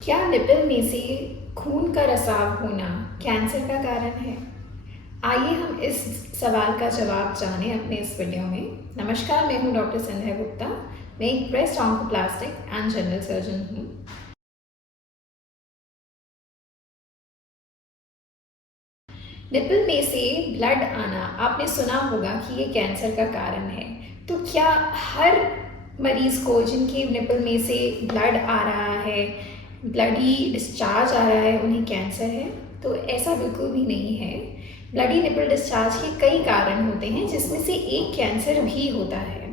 क्या निपल में से खून का रिसाव होना कैंसर का कारण है? आइए हम इस सवाल का जवाब जानें अपने इस वीडियो में। नमस्कार, मैं हूं डॉक्टर संध्या गुप्ता। मैं एक ब्रेस्ट ऑन्कोप्लास्टिक एंड जनरल सर्जन हूं। निपल में से ब्लड आना आपने सुना होगा कि ये कैंसर का कारण है। तो क्या हर मरीज़ को जिनके निपल में से ब्लड आ रहा है, ब्लडी डिस्चार्ज आ रहा है, उन्हें कैंसर है? तो ऐसा बिल्कुल भी नहीं है। ब्लडी निपल डिस्चार्ज के कई कारण होते हैं, जिसमें से एक कैंसर भी होता है।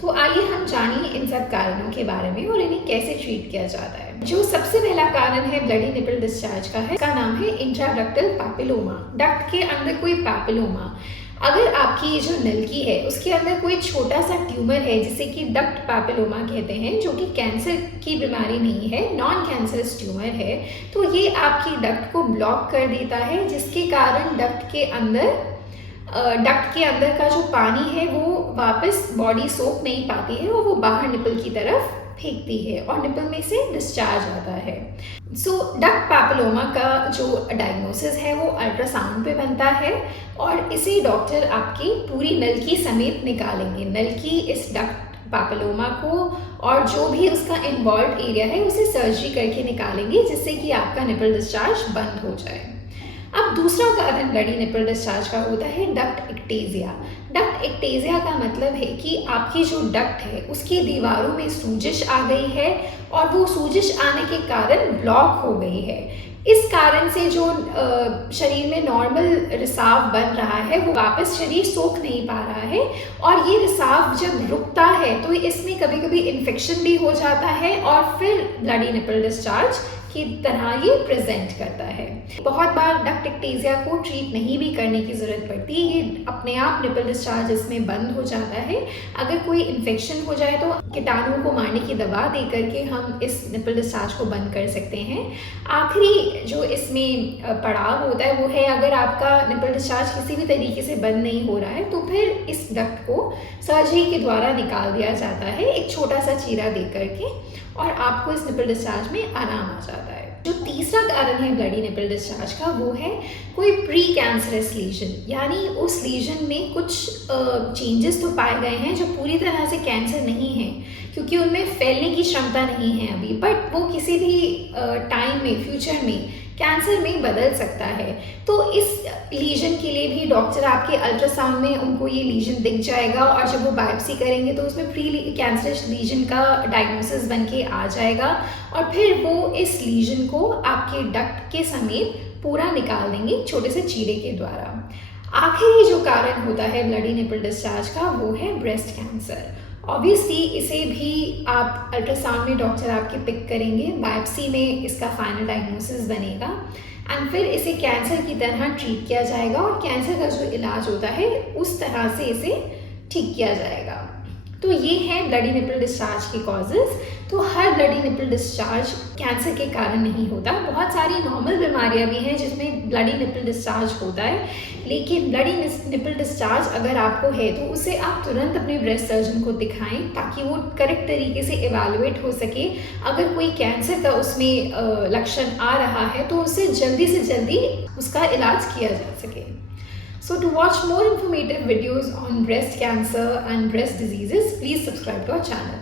तो आइए हम जानिए इन सब कारणों के बारे में और इन्हें कैसे ट्रीट किया जाता है। जो सबसे पहला कारण है ब्लडी निपल डिस्चार्ज का है, इसका नाम है इंट्राडक्टल पैपिलोमा। डक्ट के अंदर कोई पैपिलोमा, अगर आपकी जो नलकी है उसके अंदर कोई छोटा सा ट्यूमर है जिसे कि डक्ट पैपिलोमा कहते हैं, जो कि कैंसर की बीमारी नहीं है, नॉन कैंसरस ट्यूमर है, तो ये आपकी डक्ट को ब्लॉक कर देता है, जिसके कारण डक्ट के अंदर का जो पानी है वो वापस बॉडी सोख नहीं पाती है और वो बाहर निपल की तरफ फेंकती है और निपल में से डिस्चार्ज आता है। डक्ट पैपिलोमा का जो डायग्नोसिस है वो अल्ट्रासाउंड पे बनता है और इसे डॉक्टर आपकी पूरी नलकी समेत निकालेंगे। नलकी, इस डक्ट पैपिलोमा को और जो भी उसका इन्वॉल्व एरिया है उसे सर्जरी करके निकालेंगे, जिससे कि आपका निपल डिस्चार्ज बंद हो जाए। अब दूसरा कारण ब्लडी निपल डिस्चार्ज का होता है डक्ट एक्टेजिया। डक्ट एक्टेजिया का मतलब है कि आपकी जो डक्ट है उसकी दीवारों में सूजिश आ गई है और वो सूजिश आने के कारण ब्लॉक हो गई है। इस कारण से जो शरीर में नॉर्मल रिसाव बन रहा है वो वापस शरीर सोख नहीं पा रहा है और ये रिसाव जब रुकता है तो इसमें कभी कभी इन्फेक्शन भी हो जाता है और फिर ब्लडी निपल डिस्चार्ज की तरह ये प्रेजेंट करता है। बहुत बार डक्ट एक्टेजिया को ट्रीट नहीं भी करने की ज़रूरत पड़ती, ये अपने आप निपल डिस्चार्ज इसमें बंद हो जाता है। अगर कोई इन्फेक्शन हो जाए तो कीटाणुओं को मारने की दवा दे करके हम इस निपल डिस्चार्ज को बंद कर सकते हैं। आखिरी जो इसमें पड़ाव होता है वो है, अगर आपका निपल डिस्चार्ज किसी भी तरीके से बंद नहीं हो रहा है तो फिर इस डक्ट को सर्जरी के द्वारा निकाल दिया जाता है, एक छोटा सा चीरा दे करके, और आपको इस निपल डिस्चार्ज में आराम आ जाता है। जो तीसरा कारण है ब्लडी निपल डिस्चार्ज का वो है कोई प्री कैंसरस लीजन, यानी उस लीजन में कुछ चेंजेस तो पाए गए हैं जो पूरी तरह से कैंसर नहीं है, क्योंकि उनमें फैलने की क्षमता नहीं है अभी, बट वो किसी भी टाइम में, फ्यूचर में कैंसर में बदल सकता है। तो इस लीजन के लिए भी डॉक्टर आपके अल्ट्रासाउंड में उनको ये लीजन दिख जाएगा और जब वो बायोप्सी करेंगे तो उसमें प्री कैंसरस लीजन का डायग्नोसिस बन के आ जाएगा और फिर वो इस लीजन को आपके डक्ट के समेत पूरा निकाल देंगे छोटे से चीरे के द्वारा। आखिरी जो कारण होता है ब्लडी निपल डिस्चार्ज का वो है ब्रेस्ट कैंसर। ऑब्वियसली इसे भी आप अल्ट्रासाउंड में डॉक्टर आपके पिक करेंगे, बायोप्सी में इसका फाइनल डायग्नोसिस बनेगा एंड फिर इसे कैंसर की तरह ट्रीट किया जाएगा और कैंसर का जो इलाज होता है उस तरह से इसे ठीक किया जाएगा। तो ये है ब्लडी निपल डिस्चार्ज के कॉजेज़। तो हर ब्लडी निपल डिस्चार्ज कैंसर के कारण नहीं होता, बहुत सारी नॉर्मल बीमारियां भी हैं जिसमें ब्लडी निपल डिस्चार्ज होता है, लेकिन ब्लडी निपल डिस्चार्ज अगर आपको है तो उसे आप तुरंत अपने ब्रेस्ट सर्जन को दिखाएं ताकि वो करेक्ट तरीके से इवैल्यूएट हो सके। अगर कोई कैंसर का उसमें लक्षण आ रहा है तो उससे जल्दी उसका इलाज किया जा सके। So to watch more informative videos on breast cancer and breast diseases, please subscribe to our channel.